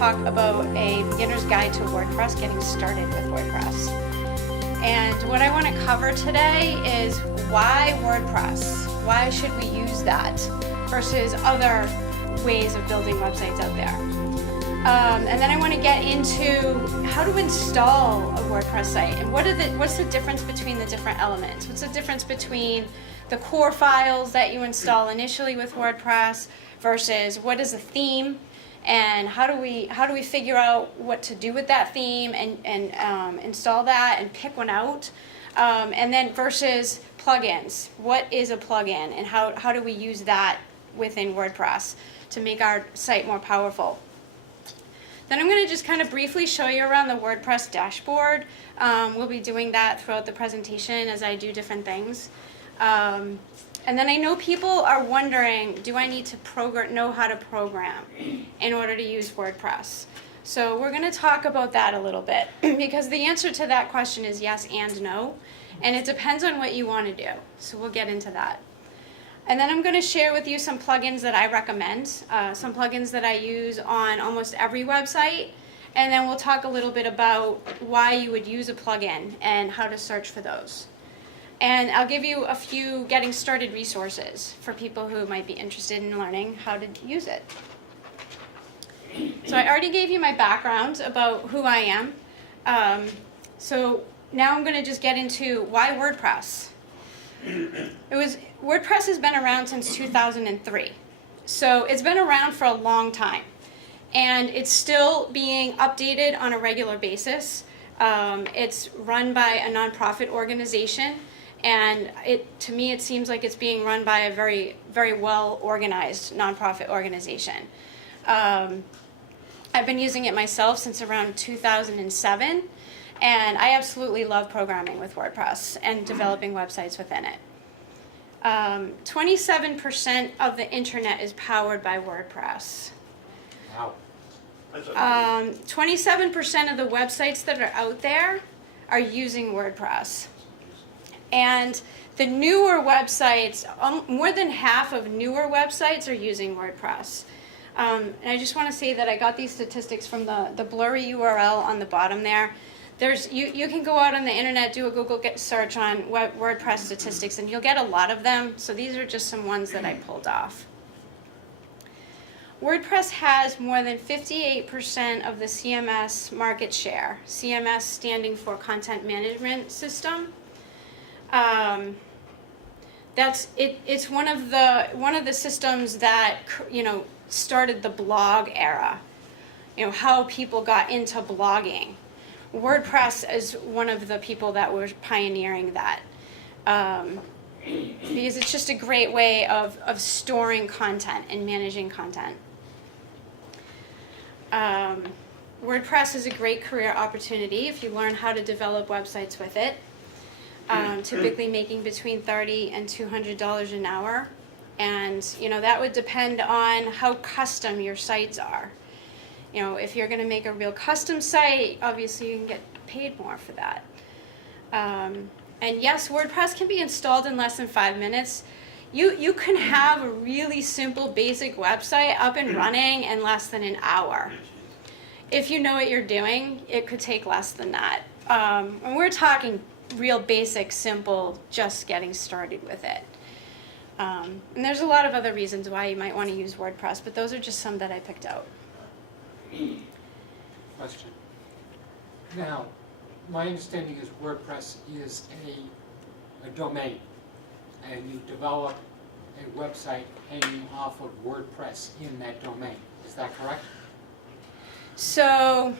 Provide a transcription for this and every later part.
talk about a beginner's guide to WordPress, getting started with WordPress. And what I want to cover today is why WordPress? Why should we use that versus other ways of building websites out there? And then I want to get into how to install a WordPress site and what's the difference between the different elements? What's the difference between the core files that you install initially with WordPress versus what is a theme, and how do we figure out what to do with that theme and install that and pick one out, and then versus plugins. What is a plugin and how do we use that within WordPress to make our site more powerful? Then I'm going to just kind of briefly show you around the WordPress dashboard. We'll be doing that throughout the presentation as I do different things. And then I know people are wondering, do I need to know how to program in order to use WordPress? So we're going to talk about that a little bit because the answer to that question is yes and no, and it depends on what you want to do. So we'll get into that. And then I'm going to share with you some plugins that I recommend, some plugins that I use on almost every website, and then we'll talk a little bit about why you would use a plugin and how to search for those. And I'll give you a few getting started resources for people who might be interested in learning how to use it. So I already gave you my background about who I am. So now I'm going to just get into why WordPress. WordPress has been around since 2003. So it's been around for a long time. And it's still being updated on a regular basis. It's run by a nonprofit organization. And to me, it seems like it's being run by a very, very well-organized nonprofit organization. I've been using it myself since around 2007, and I absolutely love programming with WordPress and developing websites within it. 27% of the internet is powered by WordPress. Wow. 27% of the websites that are out there are using WordPress. And the newer websites, more than half of newer websites are using WordPress. And I just want to say that I got these statistics from the blurry URL on the bottom there. You can go out on the internet, do a Google search on WordPress statistics, and you'll get a lot of them. So these are just some ones that I pulled off. WordPress has more than 58% of the CMS market share. CMS standing for Content Management System. It's one of the systems that started the blog era. How people got into blogging. WordPress is one of the people that were pioneering that, because it's just a great way of storing content and managing content. WordPress is a great career opportunity if you learn how to develop websites with it. Typically making between $30 and $200 an hour, and that would depend on how custom your sites are. If you're going to make a real custom site, obviously you can get paid more for that. And yes, WordPress can be installed in less than 5 minutes. You can have a really simple basic website up and running in less than an hour. If you know what you're doing, it could take less than that. And we're talking real basic, simple, just getting started with it. And there's a lot of other reasons why you might want to use WordPress, but those are just some that I picked out. Question. Now, my understanding is WordPress is a domain, and you develop a website hanging off of WordPress in that domain. Is that correct? So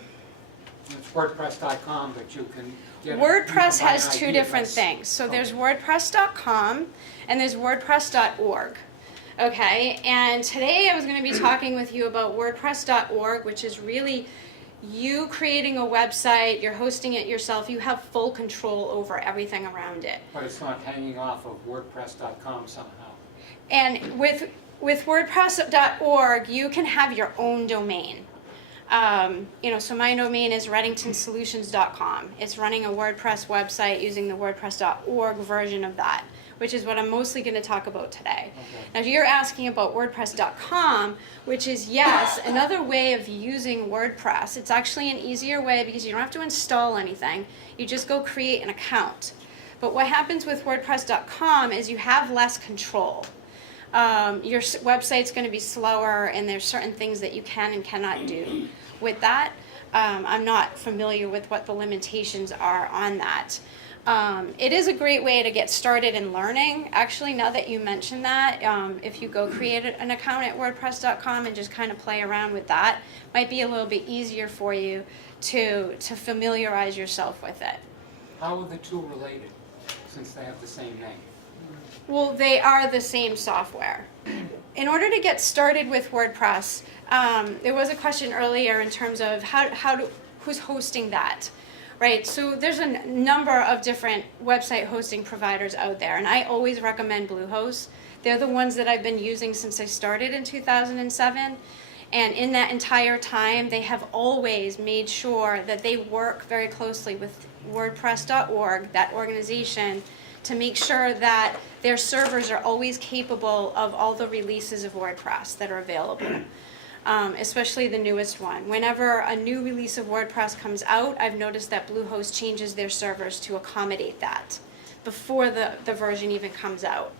it's WordPress.com, but you can WordPress has two different things. So there's WordPress.com and there's WordPress.org. Okay, and today I was going to be talking with you about WordPress.org, which is really you creating a website, you're hosting it yourself, you have full control over everything around it. But it's not hanging off of WordPress.com somehow. And with WordPress.org, you can have your own domain. So my domain is reddingtonsolutions.com. It's running a WordPress website using the WordPress.org version of that. which is what I'm mostly going to talk about today. Okay. Now, you're asking about WordPress.com, which is, yes, another way of using WordPress. It's actually an easier way because you don't have to install anything. You just go create an account. But what happens with WordPress.com is you have less control. Your website's going to be slower, and there's certain things that you can and cannot do with that. I'm not familiar with what the limitations are on that. It is a great way to get started in learning. Actually, now that you mention that, if you go create an account at WordPress.com and just kind of play around with that, might be a little bit easier for you to familiarize yourself with it. How are the two related, since they have the same name? Well, they are the same software. In order to get started with WordPress, there was a question earlier in terms of who's hosting that, right? So there's a number of different website hosting providers out there, and I always recommend Bluehost. They're the ones that I've been using since I started in 2007, and in that entire time, they have always made sure that they work very closely with WordPress.org, that organization, to make sure that their servers are always capable of all the releases of WordPress that are available, especially the newest one. Whenever a new release of WordPress comes out, I've noticed that Bluehost changes their servers to accommodate that before the version even comes out.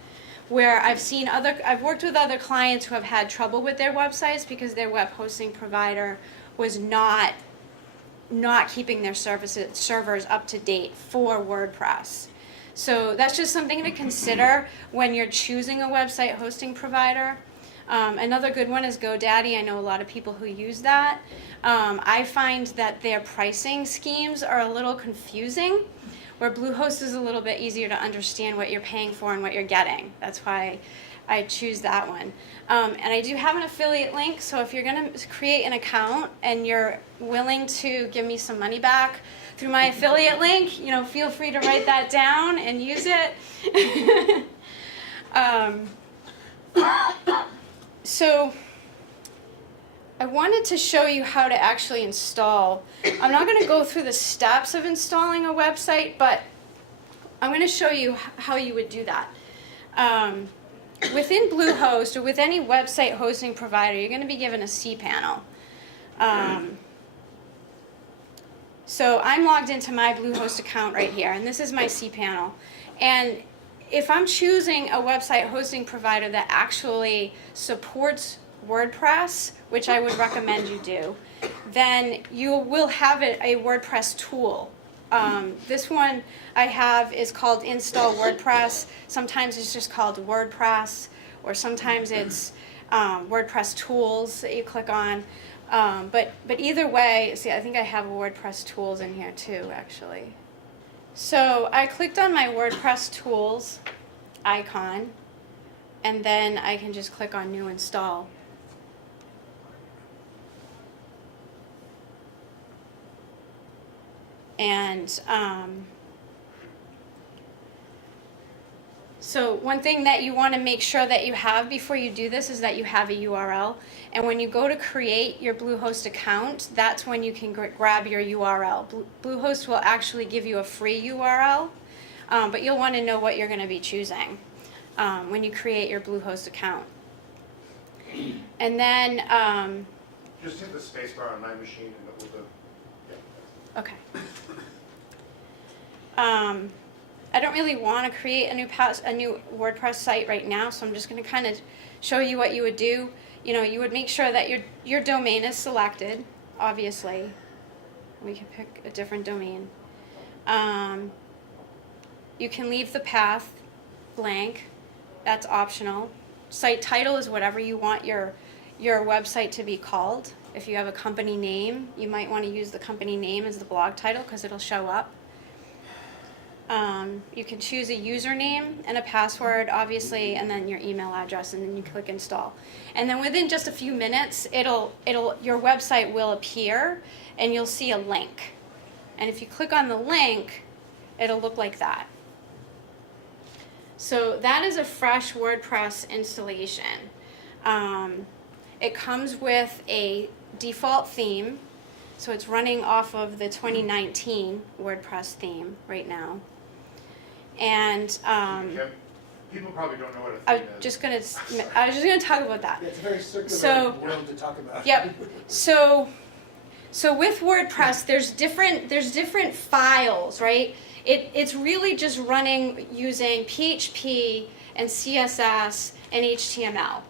Where I've worked with other clients who have had trouble with their websites because their web hosting provider was not keeping their servers up to date for WordPress. So that's just something to consider when you're choosing a website hosting provider. Another good one is Godaddy. I know a lot of people who use that. I find that their pricing schemes are a little confusing, where Bluehost is a little bit easier to understand what you're paying for and what you're getting. That's why I choose that one. And I do have an affiliate link, so if you're going to create an account and you're willing to give me some money back through my affiliate link, feel free to write that down and use it. So I wanted to show you how to actually install. I'm not going to go through the steps of installing a website, but I'm going to show you how you would do that. Within Bluehost or with any website hosting provider, you're going to be given a cPanel. So I'm logged into my Bluehost account right here, and this is my cPanel. And if I'm choosing a website hosting provider that actually supports WordPress, which I would recommend you do, then you will have a WordPress tool. This one I have is called Install WordPress. Sometimes it's just called WordPress, or sometimes it's WordPress Tools that you click on. But either way, see, I think I have a WordPress Tools in here too, actually. So I clicked on my WordPress Tools icon, and then I can just click on New Install. And so one thing that you want to make sure that you have before you do this is that you have a URL. And when you go to create your Bluehost account, that's when you can grab your URL. Bluehost will actually give you a free URL, but you'll want to know what you're going to be choosing when you create your Bluehost account. And then just hit the space bar on my machine and it will do. Yeah. okay. I don't really want to create a new WordPress site right now, so I'm just going to kind of show you what you would do. You would make sure that your domain is selected, obviously. We can pick a different domain. You can leave the path blank. That's optional. Site title is whatever you want your website to be called. If you have a company name, you might want to use the company name as the blog title because it'll show up. You can choose a username and a password, obviously, and then your email address, and then you click install. And then within just a few minutes, your website will appear, and you'll see a link. And if you click on the link, it'll look like that. So that is a fresh WordPress installation. It comes with a default theme, so it's running off of the 2019 WordPress theme right now. And Kim, People probably don't know what a I theme was is. just gonna talk about that. Yeah, it's a very circular So- world to talk about. Yep. So with WordPress, there's different files, right? It's really just running using PHP and CSS and HTML.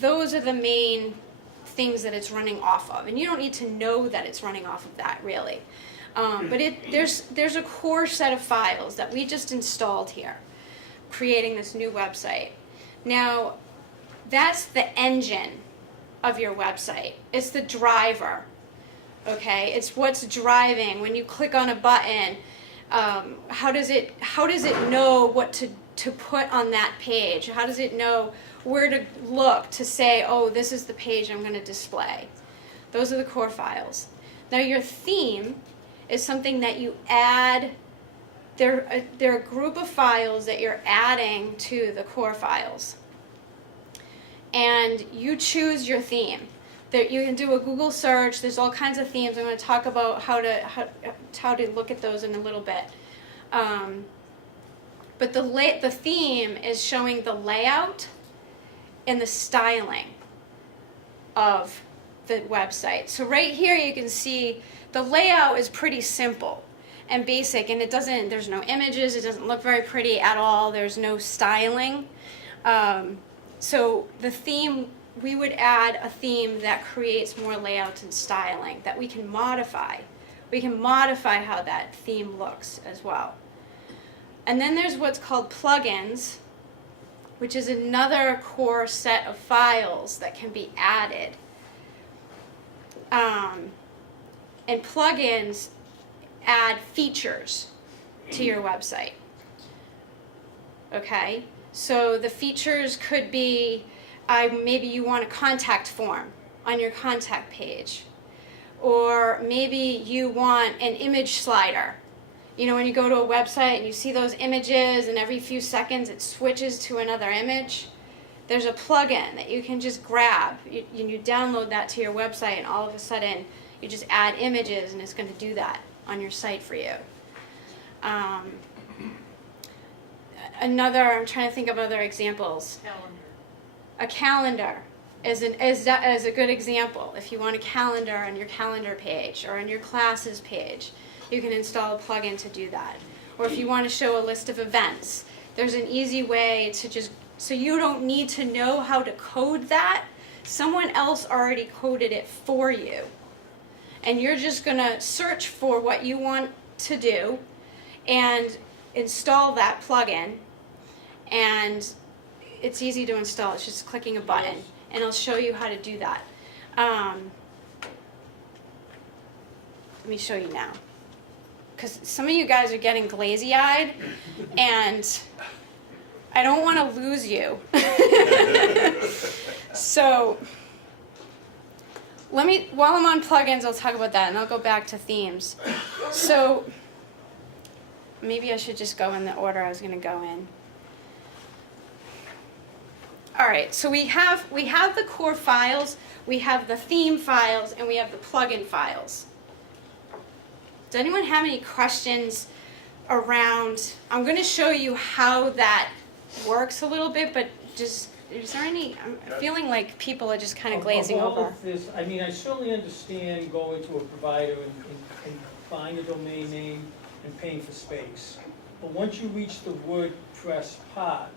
Those are the main things that it's running off of, and you don't need to know that it's running off of that really. But there's a core set of files that we just installed here, creating this new website. Now, that's the engine of your website. It's the driver. Okay, it's what's driving. When you click on a button, how does it know what to put on that page? How does it know where to look to say, oh, this is the page I'm going to display? Those are the core files. Now your theme is something that you add. They're a group of files that you're adding to the core files. And you choose your theme. You can do a Google search. There's all kinds of themes. I'm going to talk about how to look at those in a little bit. But the theme is showing the layout and the styling of the website. So right here you can see the layout is pretty simple and basic, and there's no images. It doesn't look very pretty at all. There's no styling. So the theme, we would add a theme that creates more layout and styling that we can modify. We can modify how that theme looks as well. And then there's what's called plugins, which is another core set of files that can be added. And plugins add features to your website. Okay? So the features could be, maybe you want a contact form on your contact page. Or maybe you want an image slider. You know, when you go to a website and you see those images and every few seconds it switches to another image, there's a plugin that you can just grab. You download that to your website, and all of a sudden you just add images and it's going to do that on your site for you. I'm trying to think of other examples. A calendar is a good example. If you want a calendar on your calendar page or on your classes page, you can install a plugin to do that. Or if you want to show a list of events, there's an easy way to just, so you don't need to know how to code that. Someone else already coded it for you. And you're just going to search for what you want to do and install that plugin. And it's easy to install. It's just clicking a button. And it'll show you how to do that. Let me show you now. Because some of you guys are getting glazy-eyed, and I don't want to lose you. So while I'm on plugins, I'll talk about that, and I'll go back to themes. So maybe I should just go in the order I was going to go in. All right, so we have the core files, we have the theme files, and we have the plugin files. Does anyone have any questions around? I'm going to show you how that works a little bit, but just, is there any? I'm feeling like people are just kind of glazing all over. of this, I mean, I certainly understand going to a provider and buying a domain name and paying for space. But once you reach the WordPress part,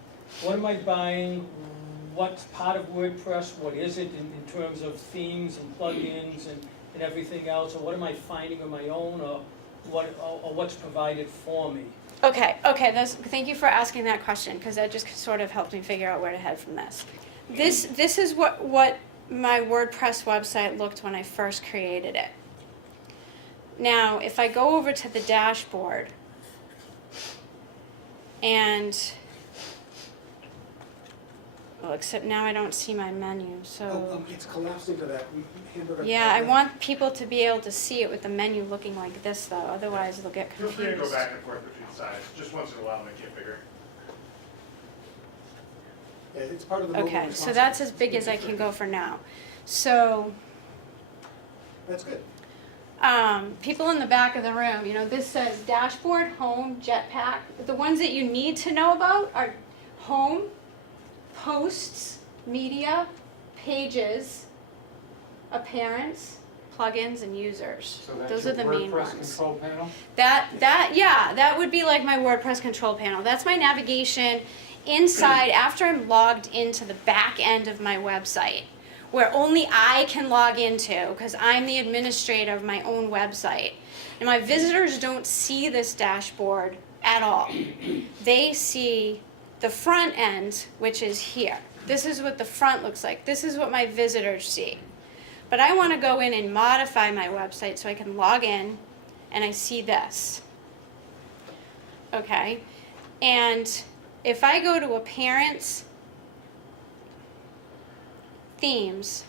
what am I buying? What's part of WordPress? What is it in terms of themes and plugins and everything else? Or what am I finding on my own, or what's provided for me? Okay. Thank you for asking that question, because that just sort of helped me figure out where to head from this. This is what my WordPress website looked when I first created it. Now, if I go over to the dashboard, and well, except now I don't see my menu, so It's collapsed into that hamburger. yeah, I want people to be able to see it with the menu looking like this, though. Otherwise, they'll get Feel free to go confused. back and forth between sides, just once in a while, make it bigger. Yeah, it's part of the mobile Okay, so responsive. that's as big as I can go for now. So, That's good. people in the back of the room, this says dashboard, home, jetpack. The ones that you need to know about are home, posts, media, pages, appearance, plugins, and users. So that's Those your are the main WordPress ones. control panel? That would be like my WordPress control panel. That's my navigation inside after I'm logged into the back end of my website, where only I can log into because I'm the administrator of my own website. And my visitors don't see this dashboard at all. They see the front end, which is here. This is what the front looks like. This is what my visitors see. But I want to go in and modify my website so I can log in and I see this. Okay? And if I go to Appearance, Themes,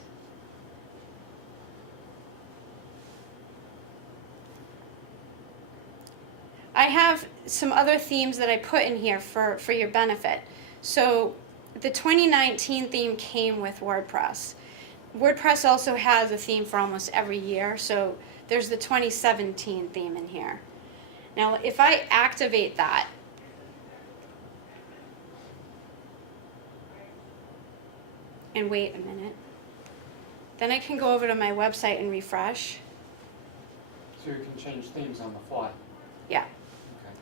I have some other themes that I put in here for your benefit. So the 2019 theme came with WordPress. WordPress also has a theme for almost every year, so there's the 2017 theme in here. Now, if I activate that, and wait a minute, then I can go over to my website and refresh. So you can change themes on the fly? Yeah. Okay.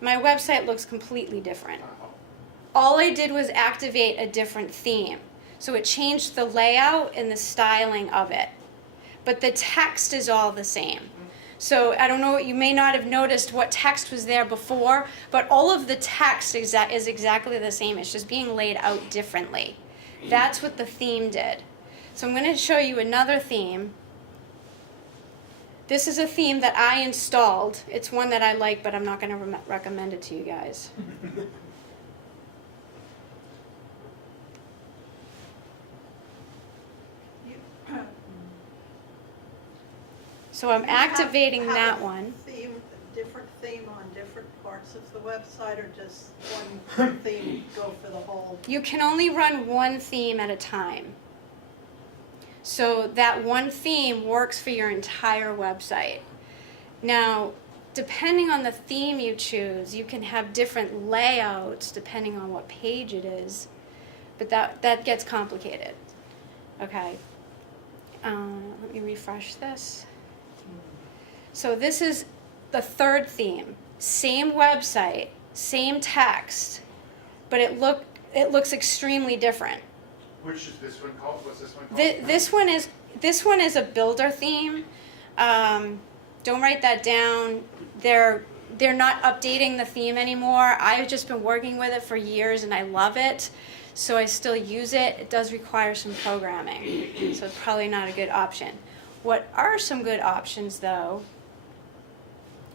My website looks completely different. Wow. All I did was activate a different theme. So it changed the layout and the styling of it. But the text is all the same. So I don't know, you may not have noticed what text was there before, but all of the text is exactly the same. It's just being laid out differently. That's what the theme did. So I'm going to show you another theme. This is a theme that I installed. It's one that I like, but I'm not going to recommend it to you guys. So I'm activating that one. Different theme on different parts of the website, or just one theme go for the whole? You can only run one theme at a time. So that one theme works for your entire website. Now, depending on the theme you choose, you can have different layouts depending on what page it is, but that gets complicated. Okay. Let me refresh this. So this is the third theme. Same website, same text, but it looks extremely different. Which is this one called? What's this one called? This one is a builder theme. Don't write that down. They're not updating the theme anymore. I've just been working with it for years and I love it, so I still use it. It does require some programming, so it's probably not a good option. What are some good options though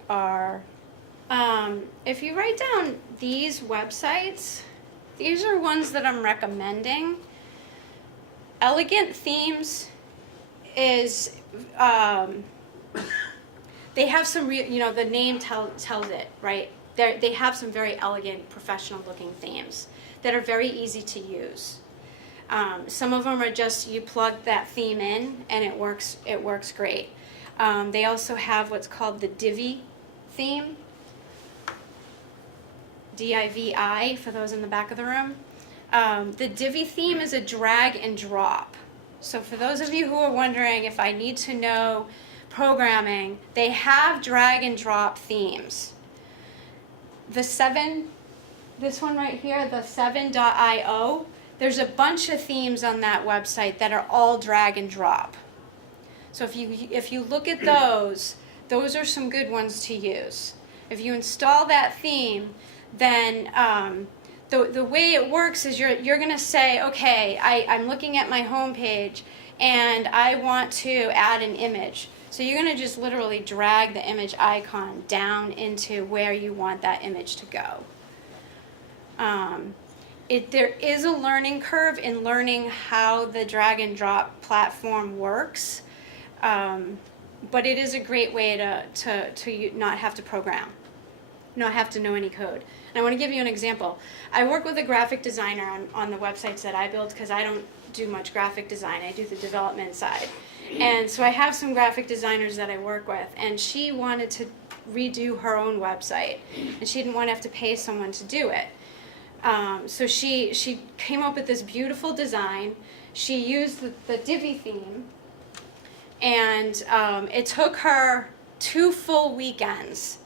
are, if you write down these websites, these are ones that I'm recommending. Elegant Themes is, they have some real, the name tells it, right? They have some very elegant, professional looking themes that are very easy to use. Some of them are just, you plug that theme in and it works great. They also have what's called the Divi Theme, D-I-V-I, for those in the back of the room. The Divi theme is a drag and drop. So for those of you who are wondering if I need to know programming, they have drag and drop themes. This one right here, the 7.io, there's a bunch of themes on that website that are all drag and drop. So if you look at those are some good ones to use. If you install that theme, then the way it works is you're going to say, okay, I'm looking at my home page and I want to add an image. So you're going to just literally drag the image icon down into where you want that image to go. There is a learning curve in learning how the drag and drop platform works, but it is a great way to not have to program, not have to know any code. And I want to give you an example. I work with a graphic designer on the websites that I build because I don't do much graphic design. I do the development side. And so I have some graphic designers that I work with, and she wanted to redo her own website, and she didn't want to have to pay someone to do it. So she came up with this beautiful design. She used the Divi theme, and it took her 2 full weekends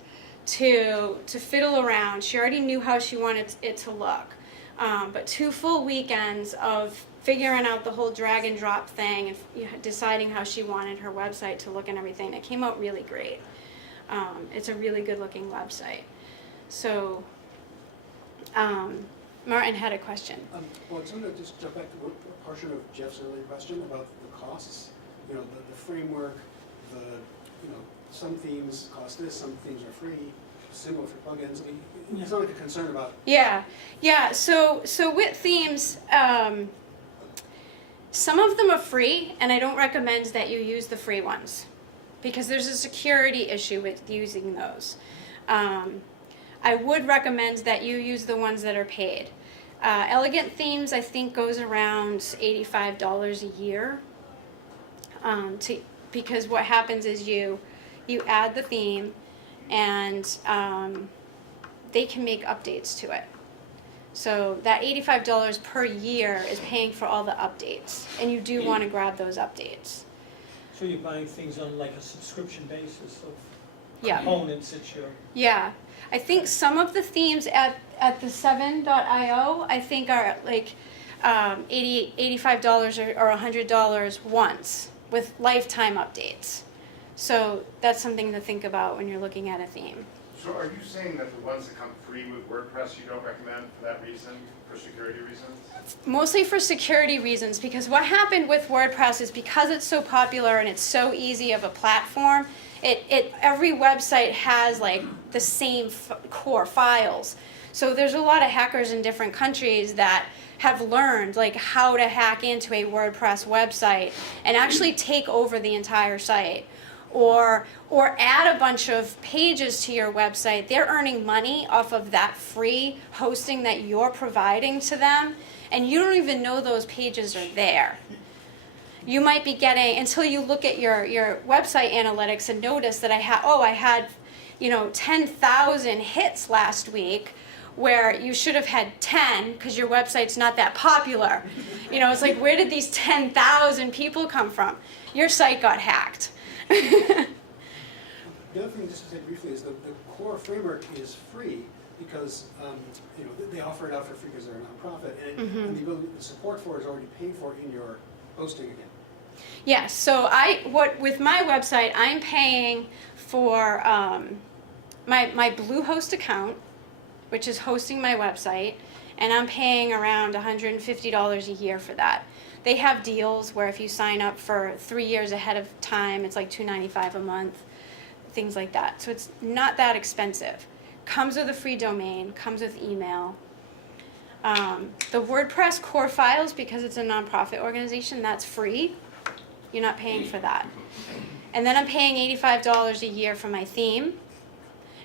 to fiddle around. She already knew how she wanted it to look, but 2 full weekends of figuring out the whole drag and drop thing and deciding how she wanted her website to look and everything. It came out really great. It's a really good looking website. So Martin had a question. Well, I'm going to just jump back to a portion of Jeff's earlier question about the costs. You know, the framework, some themes cost this, some themes are free, similar for plugins. I mean, it's not like a concern about. Yeah. So with themes, some of them are free, and I don't recommend that you use the free ones because there's a security issue with using those. I would recommend that you use the ones that are paid. Elegant Themes, I think, goes around $85 a year. Because what happens is you add the theme, and they can make updates to it. So that $85 per year is paying for all the updates, and you do want to grab those updates. So you're buying things on like a subscription basis of Yeah. components that you're. Yeah, I think some of the themes at the 7.io I think are like $85 or $100 once with lifetime updates. So that's something to think about when you're looking at a theme. So are you saying that the ones that come free with WordPress you don't recommend for that reason, for security reasons? Mostly for security reasons, because what happened with WordPress is because it's so popular and it's so easy of a platform, every website has like the same core files. So there's a lot of hackers in different countries that have learned like how to hack into a WordPress website and actually take over the entire site. Or add a bunch of pages to your website. They're earning money off of that free hosting that you're providing to them, and you don't even know those pages are there. You might be getting, until you look at your website analytics and notice that I had 10,000 hits last week, where you should have had 10 because your website's not that popular. It's like, where did these 10,000 people come from? Your site got hacked. The other thing, just to say briefly, is the core framework is free because they offer it out for free because they're a nonprofit, and the support for it is already paid for in your hosting again. Yes. So with my website, I'm paying for my Bluehost account, which is hosting my website, and I'm paying around $150 a year for that. They have deals where if you sign up for 3 years ahead of time, it's like $295 a month, things like that. So it's not that expensive. Comes with a free domain, comes with email. The WordPress core files, because it's a nonprofit organization, that's free. You're not paying for that. And then I'm paying $85 a year for my theme.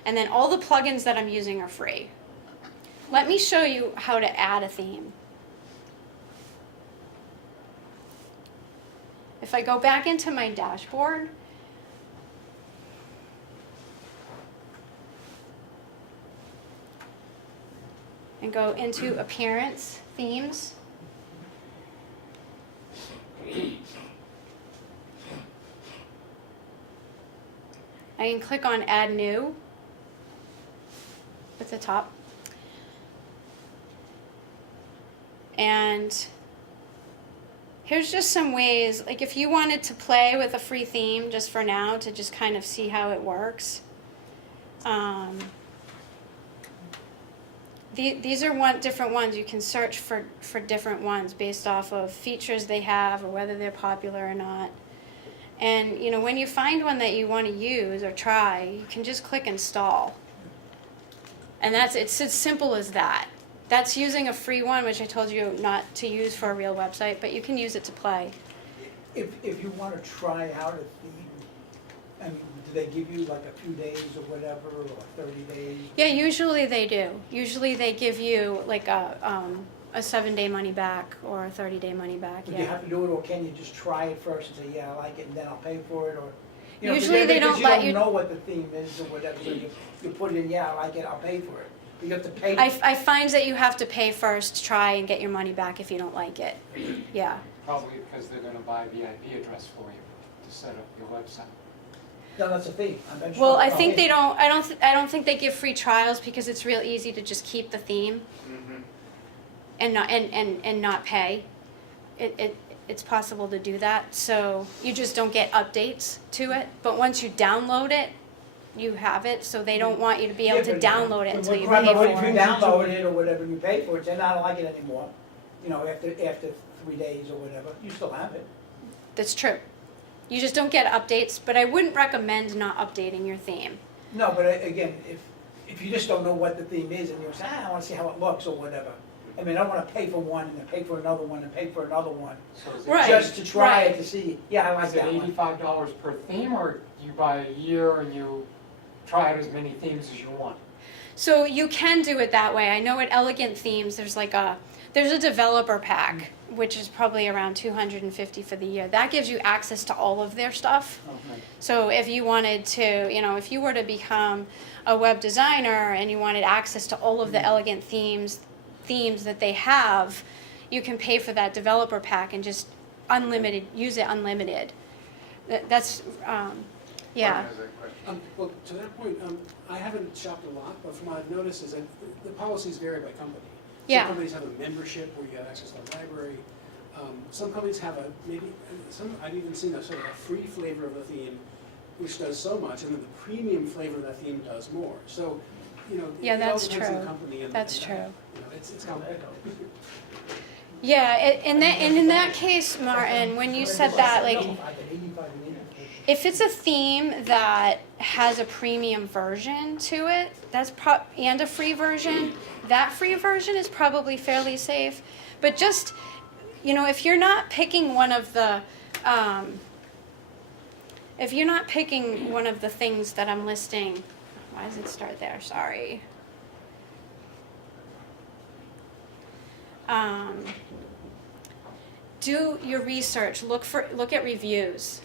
And then all the plugins that I'm using are free. Let me show you how to add a theme. If I go back into my dashboard, and go into Appearance, Themes, I can click on Add New at the top. And here's just some ways, like if you wanted to play with a free theme just for now to just kind of see how it works. These are different ones. You can search for different ones based off of features they have or whether they're popular or not. And when you find one that you want to use or try, you can just click install. And it's as simple as that. That's using a free one, which I told you not to use for a real website, but you can use it to play. If you want to try out a theme, I mean, do they give you like a few days or whatever, or 30 days? Yeah, usually they do. Usually they give you like a 7-day money back or a 30-day money back. Do you have to do it, or can you just try it first and say, yeah, I like it, and then I'll pay for it, or? Usually they don't let you. You don't know what the theme is or whatever, so you put it in, yeah, I like it, I'll pay for it. You have to pay. I find that you have to pay first to try and get your money back if you don't like it. Yeah. Probably because they're gonna buy the IP address for you to set up your website. No, that's a fee. I'm not sure. Well, I think they don't. I don't think they give free trials because it's real easy to just keep the theme Mhm. and not pay. It's possible to do that. So you just don't get updates to it. But once you download it, you have it. So they don't want you to be able to download it until you pay Remember, for if you it. download it or whatever, you pay for it, then I don't like it anymore. You know, after 3 days or whatever, you still have it. That's true. You just don't get updates. But I wouldn't recommend not updating your theme. No, but again, if you just don't know what the theme is and you're saying, I want to see how it looks or whatever. I mean, I don't want to pay for one and then pay for another one and pay for another one. So is Right. Just to try it right. to see, yeah, I like Is it that one. $85 per theme, or you buy a year and you try out as many themes as you want? So you can do it that way. I know at Elegant Themes, there's a developer pack, which is probably around $250 for the year. That gives you access to all of their stuff. Okay. So if you wanted to, if you were to become a web designer and you wanted access to all of the Elegant Themes that they have, you can pay for that developer pack and just use it unlimited. That's yeah. Brian has a question. Well, to that point, I haven't shopped a lot, but from what I've noticed is that the policies vary by company. Yeah. Some companies have a membership where you have access to the library. Some companies have I've even seen a sort of a free flavor of a theme, which does so much, and then the premium flavor of that theme does more. So, Yeah, it all that's depends on the true. company and That's and true. It's competitive. Yeah, and in that case, Martin, when you said that, like, if it's a theme that has a premium version to it, and a free version, that free version is probably fairly safe. But just, if you're not picking one of the, things that I'm listing, why does it start there? Sorry. Do your research. Look at reviews.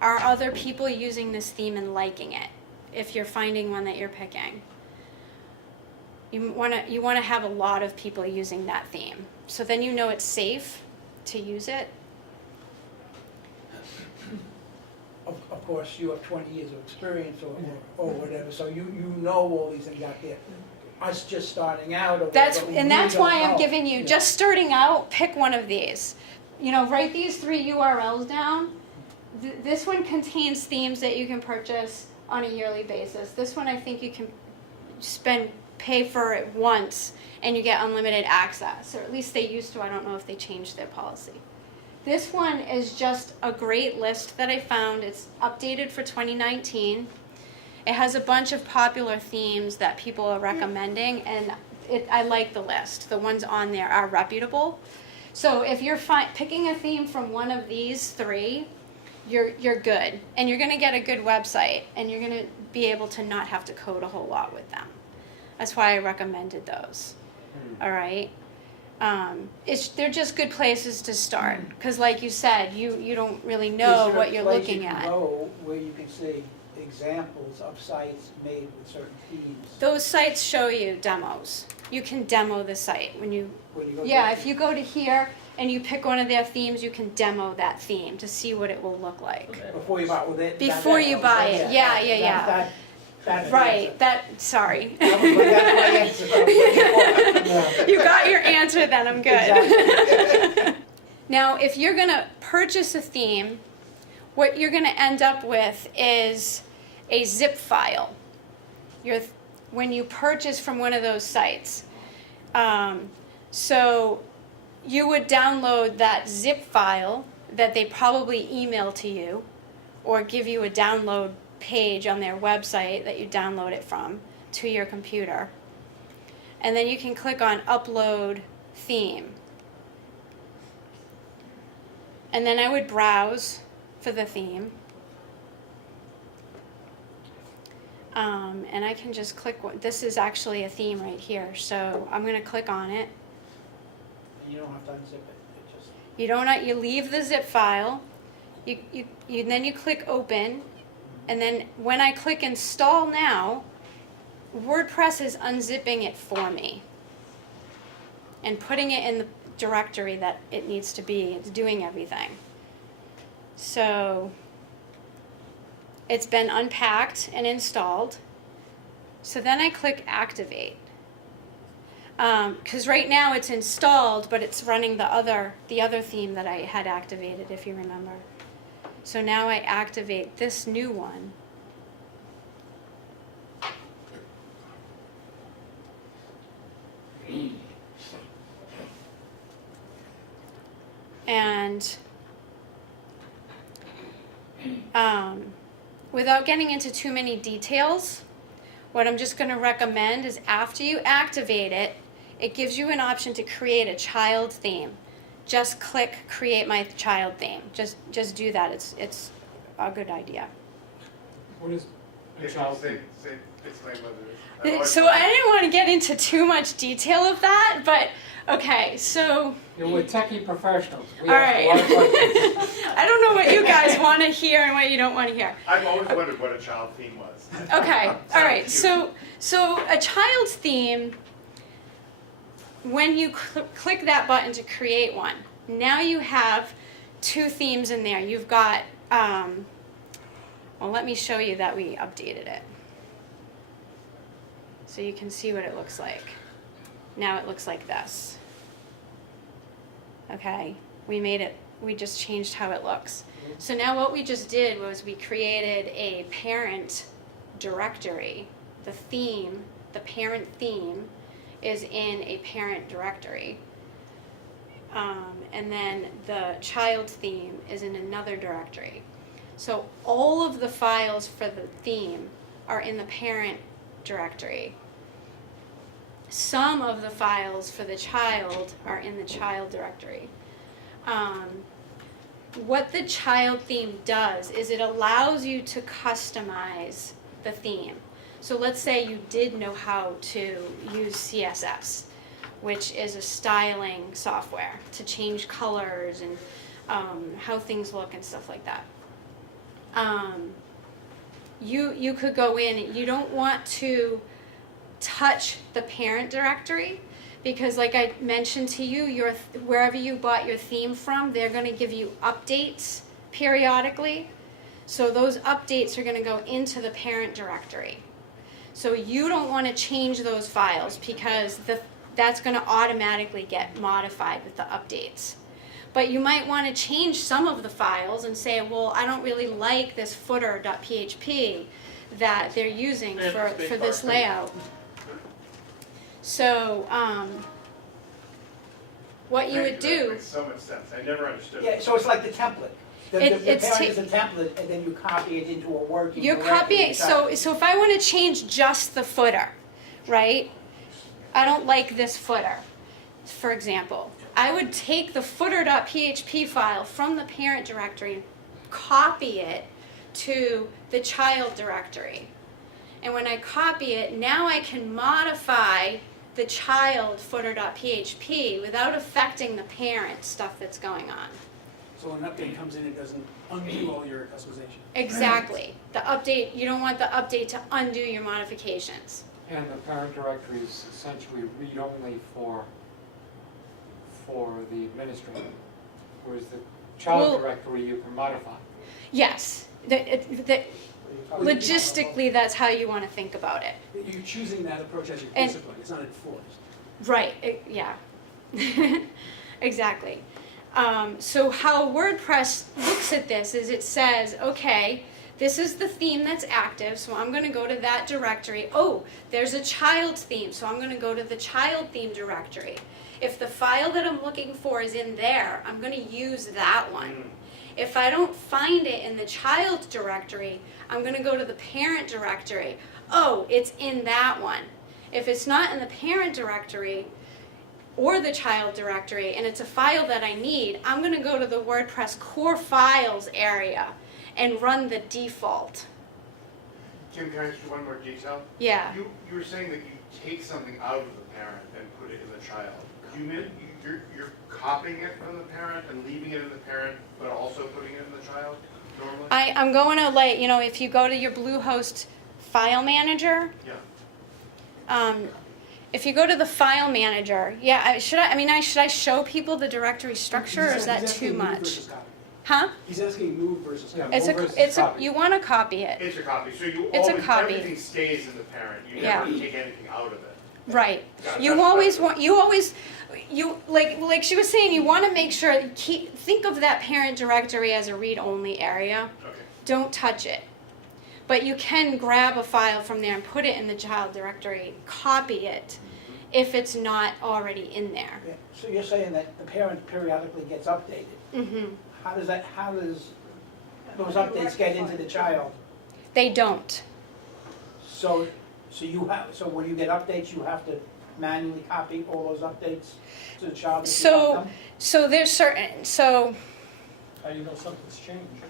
Are other people using this theme and liking it? If you're finding one that you're picking, you want to have a lot of people using that theme. So then it's safe to use it. Of course, you have 20 years of experience or whatever, so you know all these things out there. Us just starting out. Or That's whatever, we why don't I'm know. giving you, Yeah. just starting out, pick one of these. Write these 3 URLs down. This one contains themes that you can purchase on a yearly basis. This one, I think you can pay for it once and you get unlimited access, or at least they used to. I don't know if they changed their policy. This one is just a great list that I found. It's updated for 2019. It has a bunch of popular themes that people are recommending, and I like the list. The ones on there are reputable. So if you're picking a theme from one of these 3, you're good, and you're going to get a good website, and you're going to be able to not have to code a whole lot with them. That's why I recommended those. All right. They're just good places to start, because like you said, you don't really know Is there what a you're place looking you can at. go where you can see examples of sites made with certain themes? Those sites show you demos. You can demo the site when you. When you go Yeah, to- if you go to here and you pick one of their themes, you can demo that theme to see what it will look like. Before you buy it, well, Before you buy it, yeah. That's Right. Sorry. That's my answer. Yeah. You got your answer then, I'm good. Exactly. Now, if you're going to purchase a theme, what you're going to end up with is a zip file. When you purchase from one of those sites. So you would download that zip file that they probably email to you, or give you a download page on their website that you download it from to your computer. And then you can click on Upload Theme. And then I would browse for the theme. And I can just click, this is actually a theme right here, so I'm going to click on it. And you don't have to unzip it. You leave the zip file, then you click Open, and then when I click Install Now, WordPress is unzipping it for me and putting it in the directory that it needs to be. It's doing everything. So it's been unpacked and installed. So then I click activate. Because right now it's installed, but it's running the other theme that I had activated, if you remember. So now I activate this new one. And without getting into too many details, what I'm just going to recommend is after you activate it, it gives you an option to create a child theme. Just click create my child theme. Just do that. It's a good idea. What is a Explain child what theme? it is. So I didn't want to get into too much detail of that, but okay, so We're techie professionals. We all ask a lot of questions. right. I don't know what you guys want to hear and what you don't want to hear. I've always wondered what a child theme was. Okay, all right. Sounds So a child's theme, when you click that button to create one, now you have two themes in there. You've got, well, let me show you that we updated it. So you can see what it looks like. Now it looks like this. Okay, we just changed how it looks. So now what we just did was we created a parent directory. The parent theme is in a parent directory. And then the child theme is in another directory. So all of the files for the theme are in the parent directory. Some of the files for the child are in the child directory. What the child theme does is it allows you to customize the theme. So let's say you did know how to use CSS, which is a styling software to change colors and how things look and stuff like that. You could go in, you don't want to touch the parent directory because like I mentioned to you, wherever you bought your theme from, they're going to give you updates periodically. So those updates are going to go into the parent directory. So you don't want to change those files because that's going to automatically get modified with the updates. But you might want to change some of the files and say, well, I don't really like this footer.php that they're using for this layout. So what you would That do, makes so much sense. I never understood. Yeah, so it's like the template. The It's parent is a template, and then you copy it into a working you're directory. copying, so if I want to change just the footer, right? I don't like this footer, for example. I would take the footer.php file from the parent directory and copy it to the child directory. And when I copy it, now I can modify the child footer.php without affecting the parent stuff that's going on. So when an update comes in, it doesn't undo all your customization. Exactly. The update, you don't want the update to undo your modifications. And the parent directory is essentially read-only for the administrator, whereas the child Well- directory you can modify. Yes. Logistically, that's how you want to think about it. You're choosing that approach as your And- discipline, it's not enforced. Right, yeah. Exactly. So how WordPress looks at this is it says, okay, this is the theme that's active, so I'm going to go to that directory. Oh, there's a child theme, so I'm going to go to the child theme directory. If the file that I'm looking for is in there, I'm going to use that one. If I don't find it in the child directory, I'm going to go to the parent directory. Oh, it's in that one. If it's not in the parent directory or the child directory and it's a file that I need, I'm going to go to the WordPress core files area and run the default. Kim, can I ask you one more detail? Yeah. You were saying that you take something out of the parent and put it in the child. You mean you're copying it from the parent and leaving it in the parent, but also putting it in the child normally? I'm going to if you go to your Bluehost file manager, Yeah. If you go to the file manager, yeah, should I show people the directory structure, or is that He's too asking move much? versus copy. Huh? He's asking move versus Yeah. copy. It's Move versus it's copy. you want to copy it, It's a copy, so you It's a always, copy. everything stays in the parent, you Yeah. never take anything out of it. right? Got it. You That's- always that's- want you like she was saying, you want to make sure think of that parent directory as a read-only area. Okay. Don't touch it. But you can grab a file from there and put it in the child directory, copy it, if it's not already in there. Yeah, so you're saying that the parent periodically gets updated. Hmm. How does those updates get into the child? They don't. So when you get updates, you have to manually copy all those updates to the child? if you want them? So there's certain, How do you know something's changed?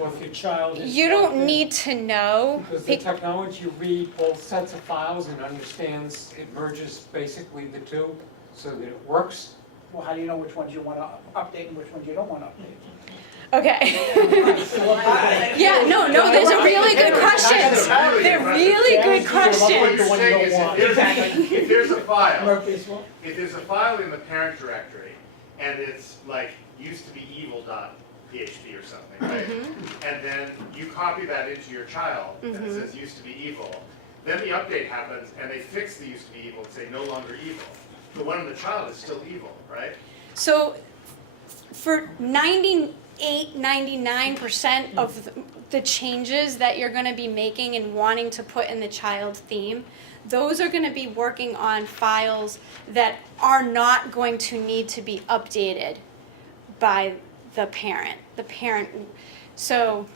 Or if your child is. you logged don't in? need to know. Does the technology read both sets of files and understands, it merges basically the two so that it works? Well, how do you know which ones you want to update and which ones you don't want to update? Okay. Yeah, no, those are really good questions. They're really good What questions. you're saying is if there's a file, Murphy's Law? if there's a file in the parent directory and it's like used to be evil.php or something, right? And then you copy that into your child and it says used to be evil, then the update happens and they fix the used to be evil and say no longer evil. The one in the child is still evil, right? So for 99% of the changes that you're going to be making and wanting to put in the child theme, those are going to be working on files that are not going to need to be updated by the parent. So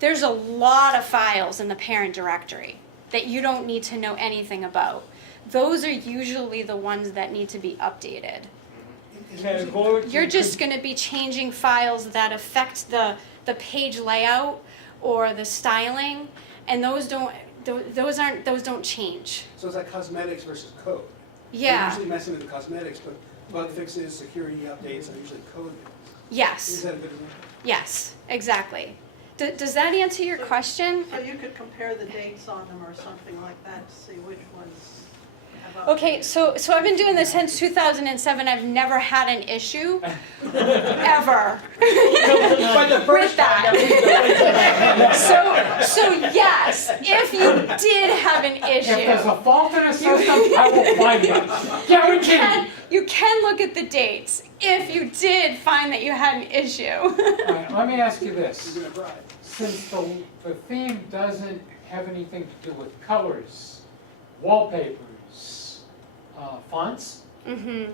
there's a lot of files in the parent directory that you don't need to know anything about. Those are usually the ones that need to be updated. Categorically, You're just going to be changing files that affect the page layout or the styling, and those don't change. So it's like cosmetics versus code. We're Yeah. usually messing with the cosmetics, but bug fixes, security updates are usually code. Is Yes. that a good example? Yes. Exactly. Does that answer your question? So you could compare the dates on them or something like that to see which ones have Okay, updated. so I've been doing this since 2007. I've never had an issue, ever, with that. So yes, if you did have an If there's issue, a fault in a system, I will find it. Guaranteed. you can look at the dates if you did find that you had an issue. All right, let me ask you this. You're gonna bribe. Since the theme doesn't have anything to do with colors, wallpapers, fonts, Mm-hmm.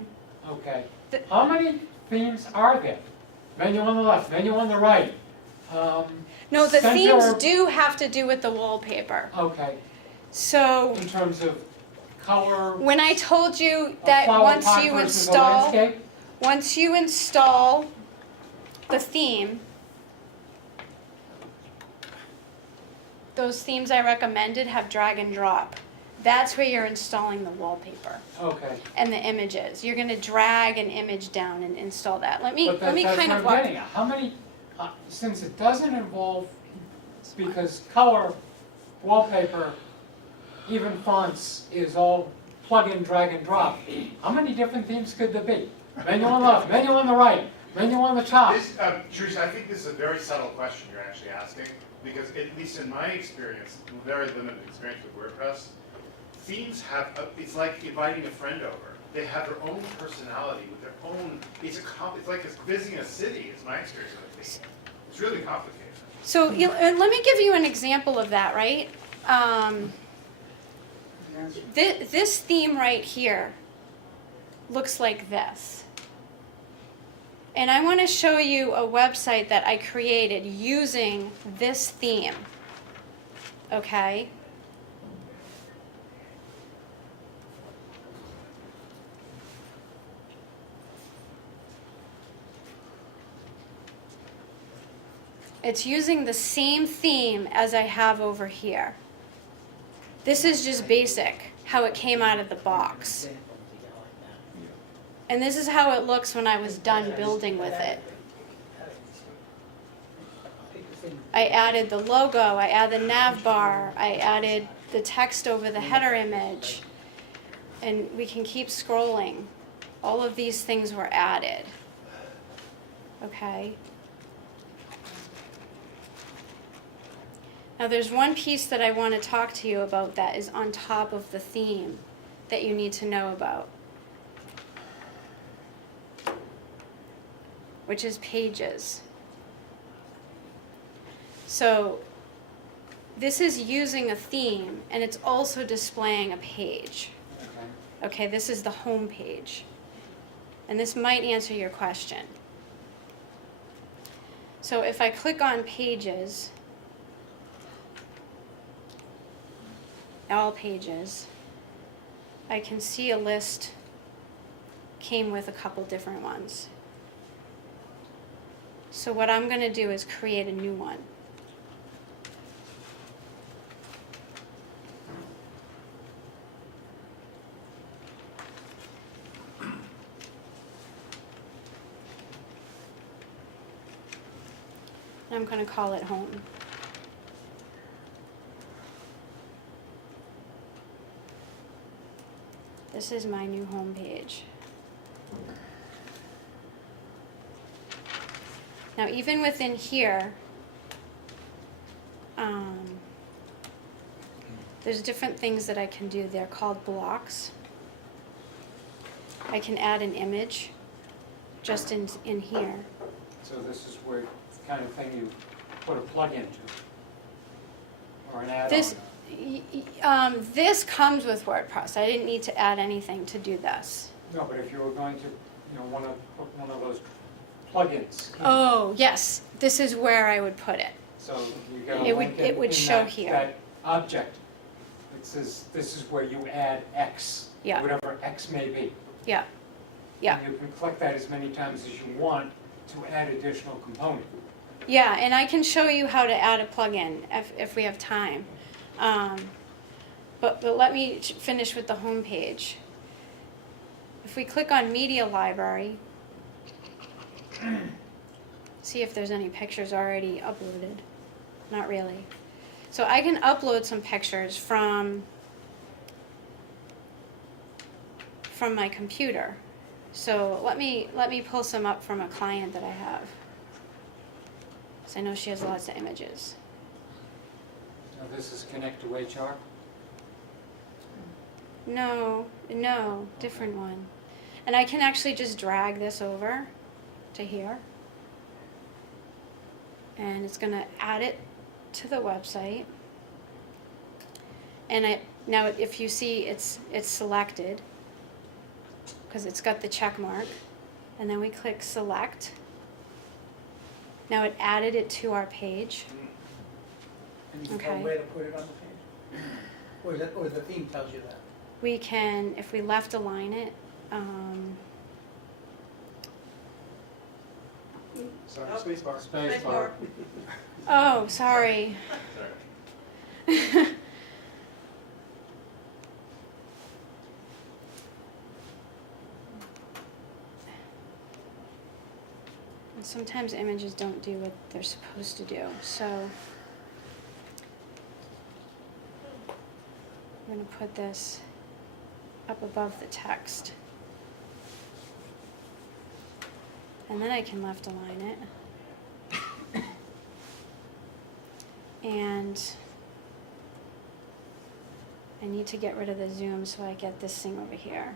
okay. The- How many themes are there? Menu on the left, menu on the right. No, the center- themes do have to do with the wallpaper. Okay, So in terms of color, when I told you a that flower once pot you versus a install, landscape? once you install the theme, those themes I recommended have drag and drop. That's where you're installing the wallpaper Okay. and the images. You're gonna drag an image down and install that. Let me But kind that's of what I'm walk. getting at. How many, since it doesn't involve, because color, wallpaper, even fonts is all plug in, drag and drop, how many different themes could there be? Menu on the left, menu on the right, menu on the top. This, Teresa, I think this is a very subtle question you're actually asking, because at least in my experience, very limited experience with WordPress, themes have, it's like inviting a friend over. They have their own personality with their own, it's like visiting a city, is my experience with a theme. It's really complicated. So let me give you an example of that, right? This theme right here looks like this. And I want to show you a website that I created using this theme. Okay? It's using the same theme as I have over here. This is just basic, how it came out of the box. And this is how it looks when I was done building with it. I added the logo, I added the nav bar, I added the text over the header image. and we can keep scrolling. All of these things were added. Okay? Now there's one piece that I want to talk to you about that is on top of the theme that you need to know about, which is pages. So this is using a theme, and it's also displaying a page. Okay. Okay, this is the home page. And this might answer your question. So if I click on pages, all pages, I can see a list came with a couple different ones. So what I'm going to do is create a new one. And I'm going to call it home. This is my new home page. Now, even within here, there's different things that I can do. They're called blocks. I can add an image just in here. So this is where, the kind of thing you put a plug into, or an add-on. This comes with WordPress. I didn't need to add anything to do this. No, but if you were going to, want to put one of those plugins. Oh, yes. This is where I would put it. So you got a It would- link it would in show that- here. that object. It says, this is where you add X. Yeah. Whatever X may be. Yeah. Yeah. And you can click that as many times as you want to add additional component. Yeah, and I can show you how to add a plugin if we have time. But let me finish with the home page. If we click on Media Library, see if there's any pictures already uploaded. Not really. So I can upload some pictures from my computer. So let me pull some up from a client that I have. So I know she has lots of images. Now this is connect to HR. No, different one. And I can actually just drag this over to here. And it's going to add it to the website. And now if you see it's selected, because it's got the check mark. And then we click select. Now it added it to our page. And you tell Okay. where to put it on the page? Or the theme tells you that? We can, if we left align it, Sorry, Oh. spacebar. Space Spacebar. bar. oh, sorry. Sorry. And sometimes images don't do what they're supposed to do, so I'm going to put this up above the text. And then I can left align it. And I need to get rid of the zoom so I get this thing over here.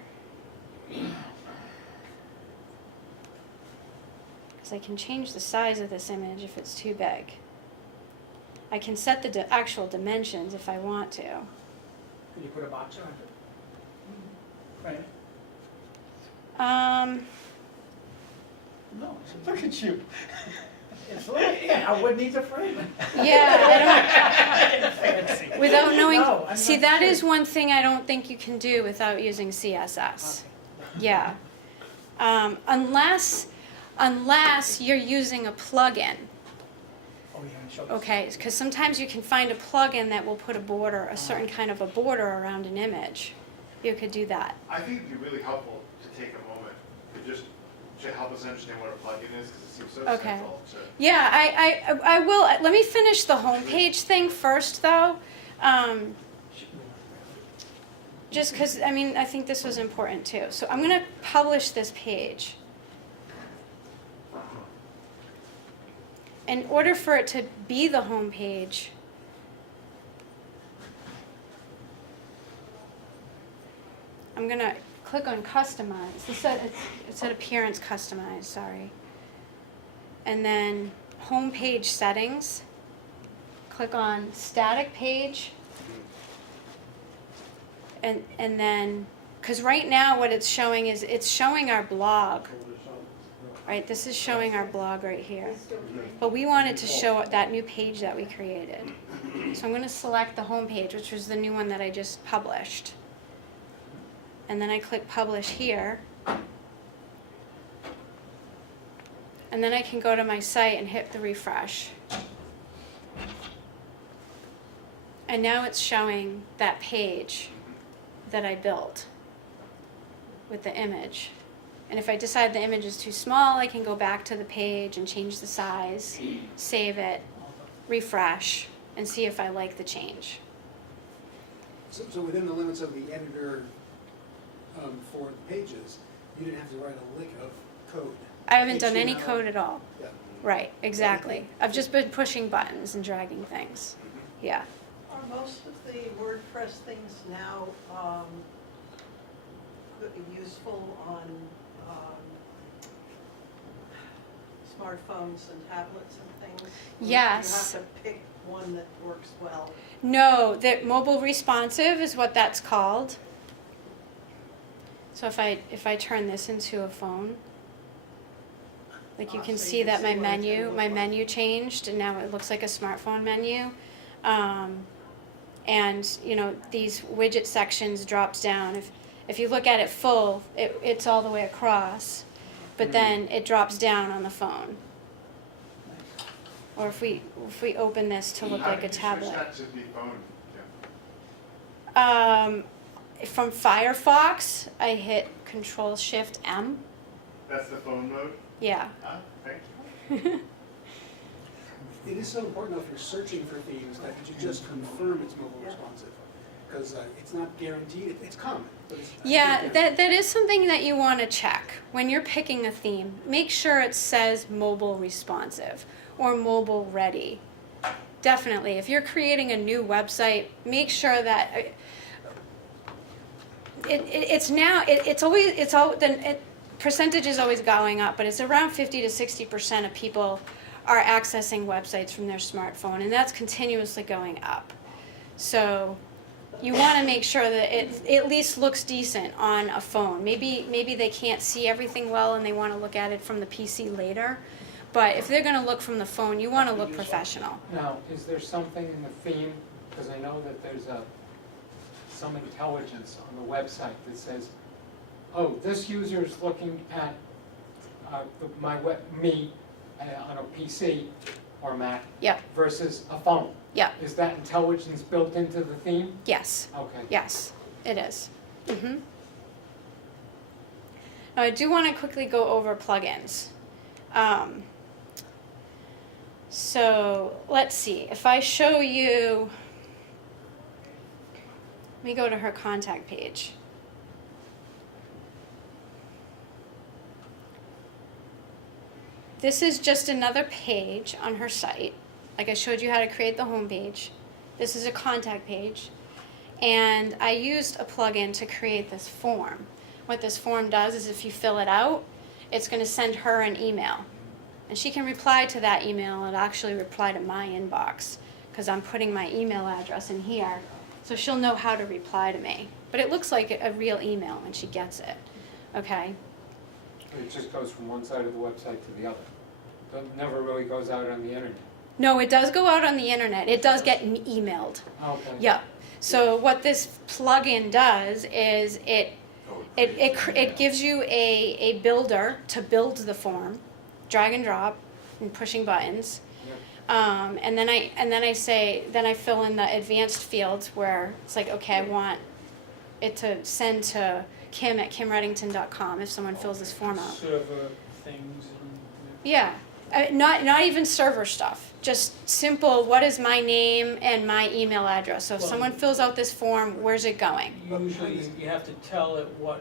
Because I can change the size of this image if it's too big. I can set the actual dimensions if I want to. Could you put a box around it? Frame it? No. Look at you. It's like, yeah, I would need to frame it. Yeah, Fancy. I don't, without knowing, No, I'm see not that sure. is one thing I don't think you can do without using CSS. Yeah. Unless you're using a plugin. Oh, yeah, show us. Okay, because sometimes you can find a plugin that will put a border, a certain kind of a border around an image. You could do that. I think it'd be really helpful to take a moment to just to help us understand what a plugin is, because it seems so Okay. central to. Yeah, I will. Let me finish the homepage thing first, though. just because, I mean, I think this was important too. So I'm going to publish this page. In order for it to be the home page, I'm going to click on customize. It said appearance customize, sorry. And then home page settings. Click on static page. And then, because right now what it's showing is it's showing our blog. Right, this is showing our blog right here. But we wanted to show that new page that we created. So I'm going to select the home page, which was the new one that I just published. And then I click publish here. And then I can go to my site and hit the refresh. And now it's showing that page that I built with the image. And if I decide the image is too small, I can go back to the page and change the size, save it, refresh, and see if I like the change. So within the limits of the editor for the pages, you didn't have to write a lick of code. I haven't done HTML. any code at all. Yeah. Right, exactly. I've just been pushing buttons and dragging things. Yeah. Are most of the WordPress things now useful on smartphones and tablets and things? Yes. You have to pick one that works well. No, that mobile responsive is what that's called. So if I turn this into a phone, like you can So see you that can see my what it's gonna look like. menu changed, and now it looks like a smartphone menu. And you know, these widget sections drops down. If you look at it full, it's all the way across, but then it drops down on the phone. Or if we open this to look like a tablet. How did you switch that to the phone? Yeah. From Firefox, I hit Control-Shift-M. That's the phone mode? Yeah. Ah, thank you. It is so important though, if you're searching for themes, that you just confirm it's mobile responsive. Because it's not guaranteed, it's common, but it's not Yeah, guaranteed. that is something that you want to check. When you're picking a theme, make sure it says mobile responsive or mobile ready. Definitely. If you're creating a new website, make sure that percentage is always going up, but it's around 50 to 60% of people are accessing websites from their smartphone, and that's continuously going up. So you want to make sure that it at least looks decent on a phone. Maybe they can't see everything well and they want to look at it from the PC later. But if they're going to look from the phone, you want to look professional. Now, is there something in the theme, because I know that there's some intelligence on the website that says, oh, this user is looking at me on a PC or Mac Yep. versus a phone. Yep. Is that intelligence built into the theme? Yes. Okay. Yes, it is. Now, I do want to quickly go over plugins. So let's see. If I show you, let me go to her contact page. This is just another page on her site. Like I showed you how to create the home page. This is a contact page. And I used a plugin to create this form. What this form does is if you fill it out, it's going to send her an email. And she can reply to that email and actually reply to my inbox because I'm putting my email address in here. So she'll know how to reply to me. But it looks like a real email when she gets it. Okay? It just goes from one side of the website to the other. It never really goes out on the internet. No, it does go out on the internet. It does get emailed. Okay. Yep. So what this plugin does is it gives you a builder to build the form, drag and drop, and pushing buttons. Yep. And then I fill in the advanced fields where it's like, okay, I want it to send to Kim at kimreddington.com if someone fills this form out. Server things and. Yeah, not even server stuff. just simple, what is my name and my email address? So if Well- someone fills out this form, where's it going? Usually you have to tell it what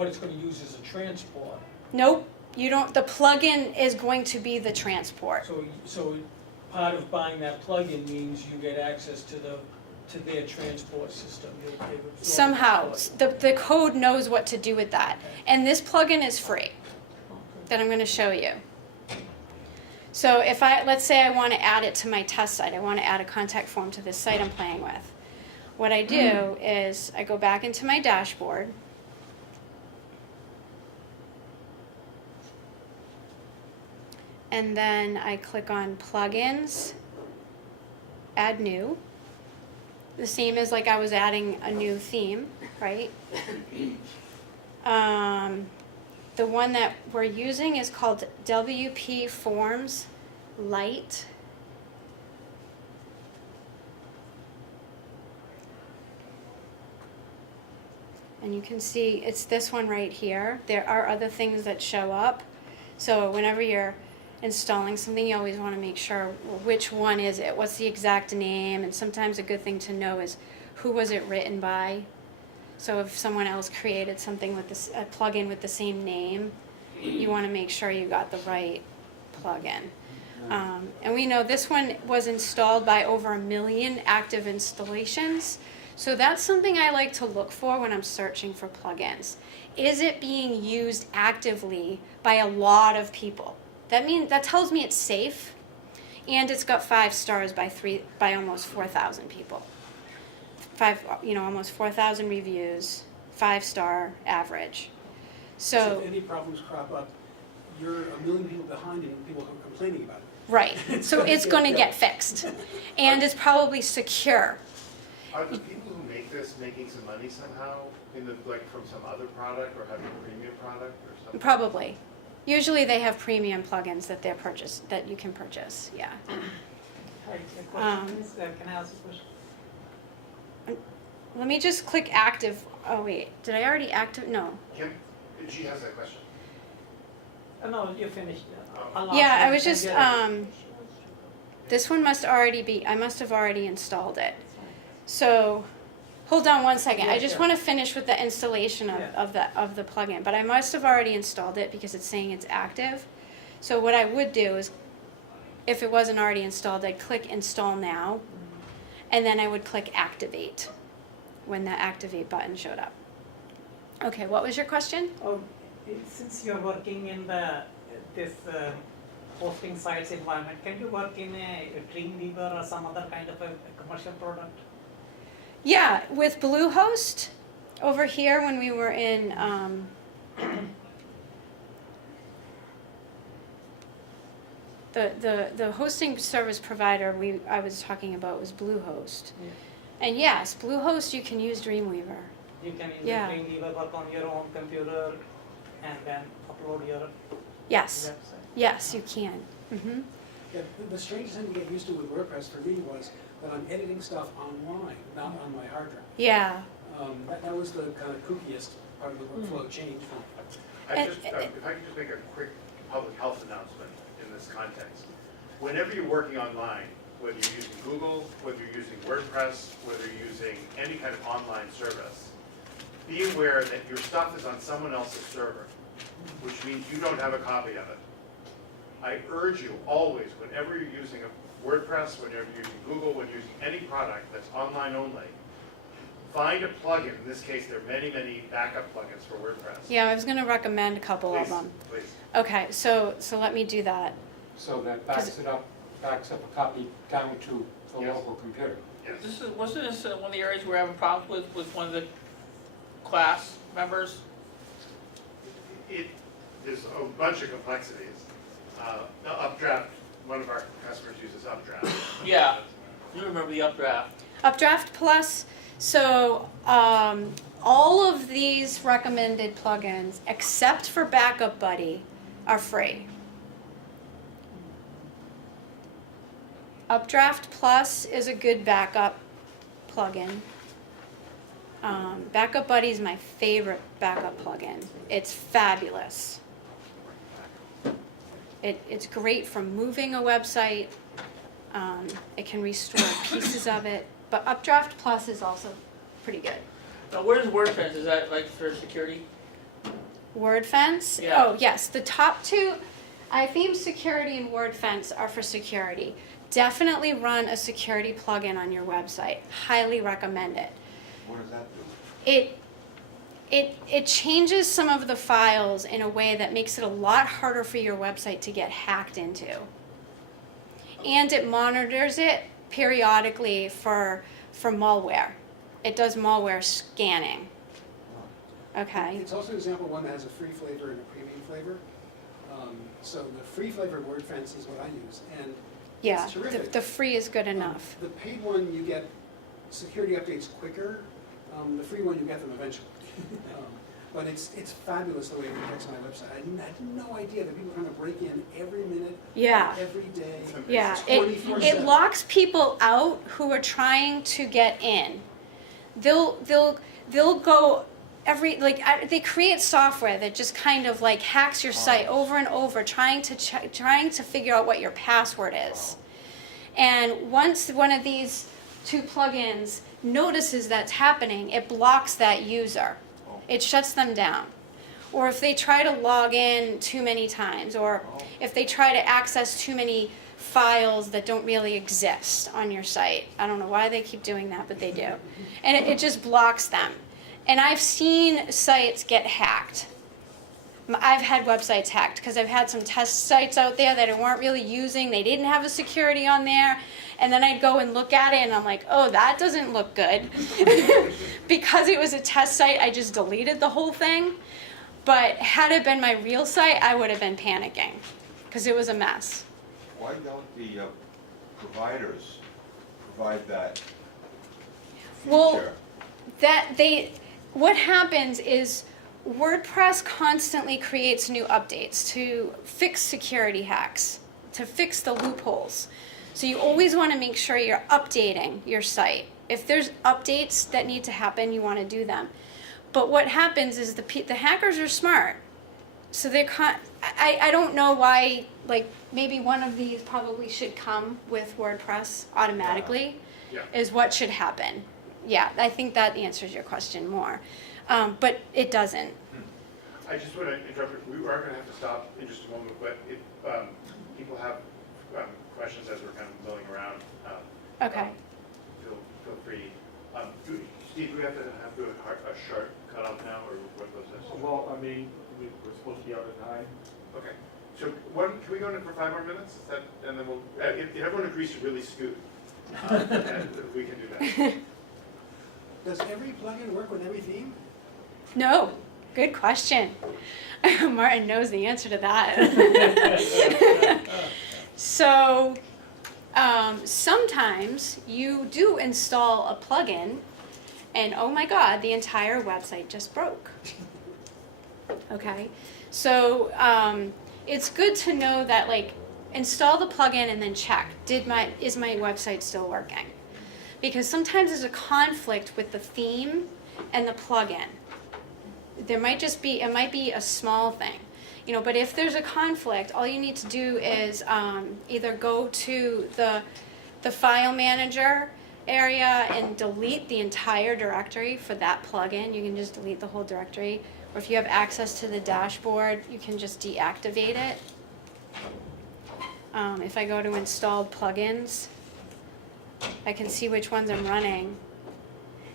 it's gonna use as a transport. Nope, you don't, the plugin is going to be the transport. So part of buying that plugin means you get access to their transport system. They've absorbed the Somehow, plugin. the code knows what to do with that. Okay. And this plugin is free, that I'm gonna show you. So if let's say I wanna add it to my test site, I wanna add a contact form to this site I'm playing with. What I do is I go back into my dashboard. And then I click on plugins, add new. The same as like I was adding a new theme, right? The one that we're using is called WP Forms Lite. And you can see it's this one right here. There are other things that show up. So whenever you're installing something, you always want to make sure which one is it, what's the exact name, and sometimes a good thing to know is who was it written by. So if someone else created something with this, a plugin with the same name, you want to make sure you got the right plugin. And we know this one was installed by over 1 million active installations. So that's something I like to look for when I'm searching for plugins. Is it being used actively by a lot of people? That tells me it's safe, and it's got 5 stars by almost 4,000 people. Almost 4,000 reviews, 5-star average. So if any problems crop up, you're 1 million people behind and people are complaining about it. right, so it's going to get fixed, and it's probably secure. Are the people who make this making some money somehow from some other product or having a premium product or something? Probably. Usually they have premium plugins that that you can purchase. Yeah. Hi, the question is, can I ask a question? Let me just click active. Oh wait, did I already active? No. Kim, she has that question. No, you finished. Yeah, I was just this one must already be. I must have already installed it. So, hold on one second. I just want to finish with the installation of the plugin. But I must have already installed it because it's saying it's active. So what I would do is, if it wasn't already installed, I'd click Install Now, and then I would click Activate when the Activate button showed up. Okay, what was your question? Oh, since you're working in this hosting sites environment, can you work in a Dreamweaver or some other kind of a commercial product? Yeah, with Bluehost over here when we were in the hosting service provider I was talking about was Bluehost. Yeah. And yes, Bluehost you can use Dreamweaver. You can use Yeah. Dreamweaver, work on your own computer, and then upload your Yes, website. yes, you can. Yeah, the strangest thing to get used to with WordPress for me was that I'm editing stuff online, not on my hard drive. Yeah. That was the kind of kookiest part of the workflow change. If I could just make a quick public health announcement in this context. Whenever you're working online, whether you're using Google, whether you're using WordPress, whether you're using any kind of online service, be aware that your stuff is on someone else's server, which means you don't have a copy of it. I urge you always, whenever you're using a WordPress, whenever you're using Google, when you're using any product that's online only, find a plugin. In this case, there are many, many backup plugins for WordPress. Yeah, I was going to recommend a couple of Please, them. please. Okay, so let me do that. So that backs up a copy down to the Yes. local computer. Yes. Wasn't this one of the areas we're having problems with one of the class members? There's a bunch of complexities. Updraft, one of our customers uses Updraft. Yeah, you remember the updraft. Updraft Plus. So all of these recommended plugins, except for Backup Buddy, are free. Updraft Plus is a good backup plugin. Backup Buddy is my favorite backup plugin. It's fabulous. It's great for moving a website. It can restore pieces of it, but Updraft Plus is also pretty good. Now, where is WordFence? Is that like for security? WordFence? Yeah. Oh, yes. The top two, iTheme Security and WordFence are for security. Definitely run a security plugin on your website. Highly recommend it. What does that do? It changes some of the files in a way that makes it a lot harder for your website to get hacked into. And it monitors it periodically for malware. It does malware scanning. Okay. It's also an example of one that has a free flavor and a premium flavor. So the free flavor WordFence is what I use, and Yeah, it's terrific. the free is good enough. The paid one, you get security updates quicker. The free one, you get them eventually. But it's fabulous the way it protects my website. I had no idea that people are trying to break in every minute, Yeah. every day. Yeah, 24/7. it locks people out who are trying to get in. They'll go they create software that just kind of like hacks your site over and over, trying to figure out what your password is. And once one of these two plugins notices that's happening, it blocks that user. It shuts them down. Or if they try to log in too many times, or if they try to access too many files that don't really exist on your site. I don't know why they keep doing that, but they do. And it just blocks them. And I've seen sites get hacked. I've had websites hacked because I've had some test sites out there that I weren't really using. They didn't have a security on there. And then I'd go and look at it and I'm like, oh, that doesn't look good. Because it was a test site, I just deleted the whole thing. But had it been my real site, I would have been panicking because it was a mess. Why don't the providers provide that Well, feature? What happens is WordPress constantly creates new updates to fix security hacks, to fix the loopholes. So you always want to make sure you're updating your site. If there's updates that need to happen, you want to do them. But what happens is the hackers are smart. So I don't know why, like maybe one of these probably should come with WordPress automatically, Yeah. is what should happen. Yeah, I think that answers your question more. But it doesn't. I just want to interrupt, we are going to have to stop in just a moment, but if people have questions as we're kind of milling around, Okay. feel free. Steve, do we have to do a short cutoff now, or what was this? Well, I mean, we're supposed to be out at 9. Okay, so can we go in for 5 more minutes? Is that, and then we'll, if everyone agrees to really scoot, and we can do that. Does every plugin work with every theme? No, good question. Martin knows the answer to that. So sometimes you do install a plugin and oh my God, the entire website just broke. Okay, so it's good to know that like install the plugin and then check, is my website still working? Because sometimes there's a conflict with the theme and the plugin. It might be a small thing, but if there's a conflict, all you need to do is either go to the file manager area and delete the entire directory for that plugin. You can just delete the whole directory. Or if you have access to the dashboard, you can just deactivate it. If I go to installed plugins, I can see which ones I'm running.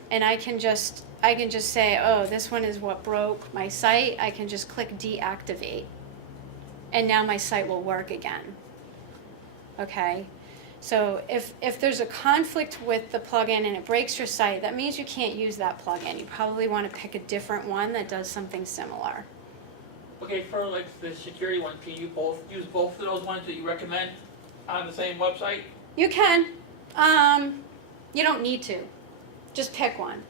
And I can just say, oh, this one is what broke my site. I can just click deactivate. And now my site will work again. Okay? So if there's a conflict with the plugin and it breaks your site, that means you can't use that plugin. You probably want to pick a different one that does something similar. Okay, for like the security one, can you use both of those ones that you recommend on the same website? You can. You don't need to. Just pick one.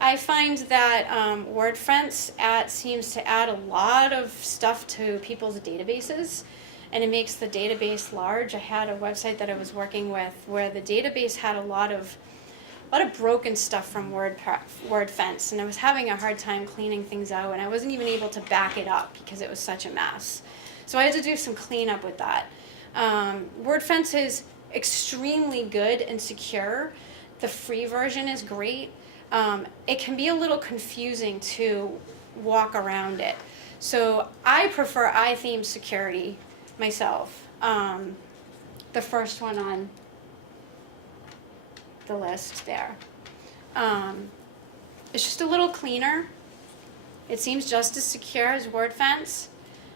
I find that WordFence seems to add a lot of stuff to people's databases, and it makes the database large. I had a website that I was working with where the database had a lot of broken stuff from WordFence, and I was having a hard time cleaning things out, and I wasn't even able to back it up because it was such a mess. So I had to do some cleanup with that. WordFence extremely good and secure. The free version is great. It can be a little confusing to walk around it. So I prefer iTheme security myself. The first one on the list there. It's just a little cleaner. It seems just as secure as WordFence.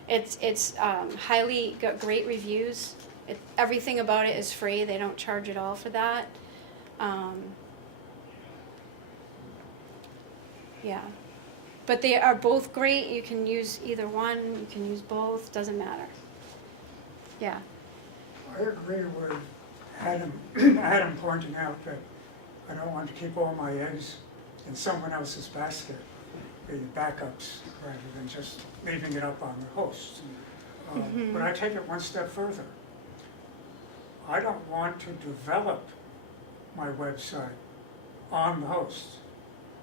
It's highly got great reviews. Everything about it is free. They don't charge at all for that. Yeah, but they are both great. You can use either one. You can use both. Doesn't matter. Yeah. I agree with Adam, Adam pointing out that I don't want to keep all my eggs in someone else's basket, the backups, rather than just leaving it up on the host. But I take it one step further. I don't want to develop my website on the host.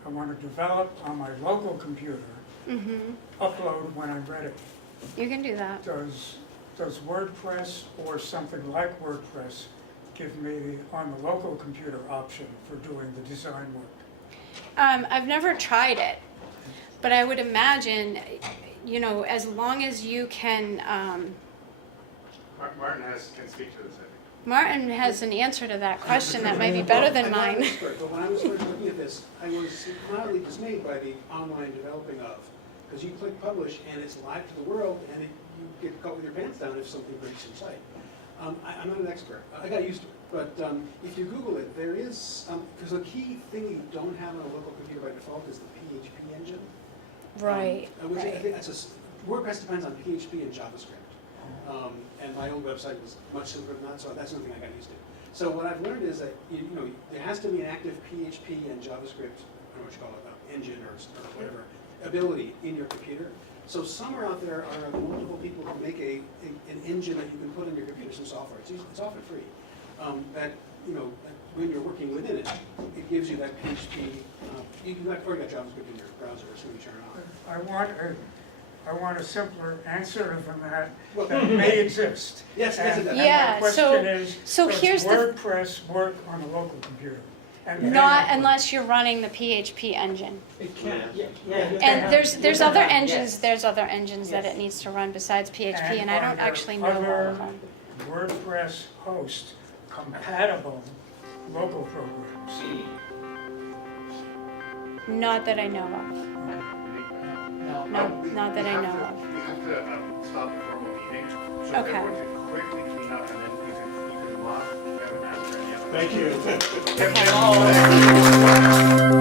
I want to develop on my local computer, upload when I'm ready. You can do that. Does WordPress or something like WordPress give me the on the local computer option for doing the design work? I've never tried it, but I would imagine, you know, as long as you can, Martin can speak to this, I think. Martin has an answer to that question that might be better than I'm not an mine. expert, but when I was first looking at this, I was mildly dismayed by the online developing of, because you click publish and it's live to the world, and you get caught with your pants down if something breaks your site. I'm not an expert. I got used to it, but if you Google it, there is, because the key thing you don't have on a local computer by default is the PHP engine. Right, Which I right. think that's WordPress depends on PHP and JavaScript. And my old website was much simpler than that, so that's something I got used to. So what I've learned is that you know there has to be an active PHP and JavaScript, I don't know what you call it, engine or whatever, ability in your computer. So somewhere out there are multiple people who make an engine that you can put on your computer, some software. It's often free. That you know when you're working within it, it gives you that PHP. You've already got JavaScript in your browser as soon as you turn it on. I want a simpler answer than that, Well, that may exist. Yes, And- it does. and Yeah, my question is, so here's does the- WordPress work on a local computer? And then Not upload? unless you're running the PHP engine. It can, And there's other engines, Yes. there's other engines that Yes. it needs to run besides PHP, and I are don't there actually know all other of them. WordPress host compatible local programs? Not that I know of. Not that I know of. We have to stop the formal meeting, so if Okay. everyone can quickly clean up and then you can lock Kevin after any other. Thank you. Okay.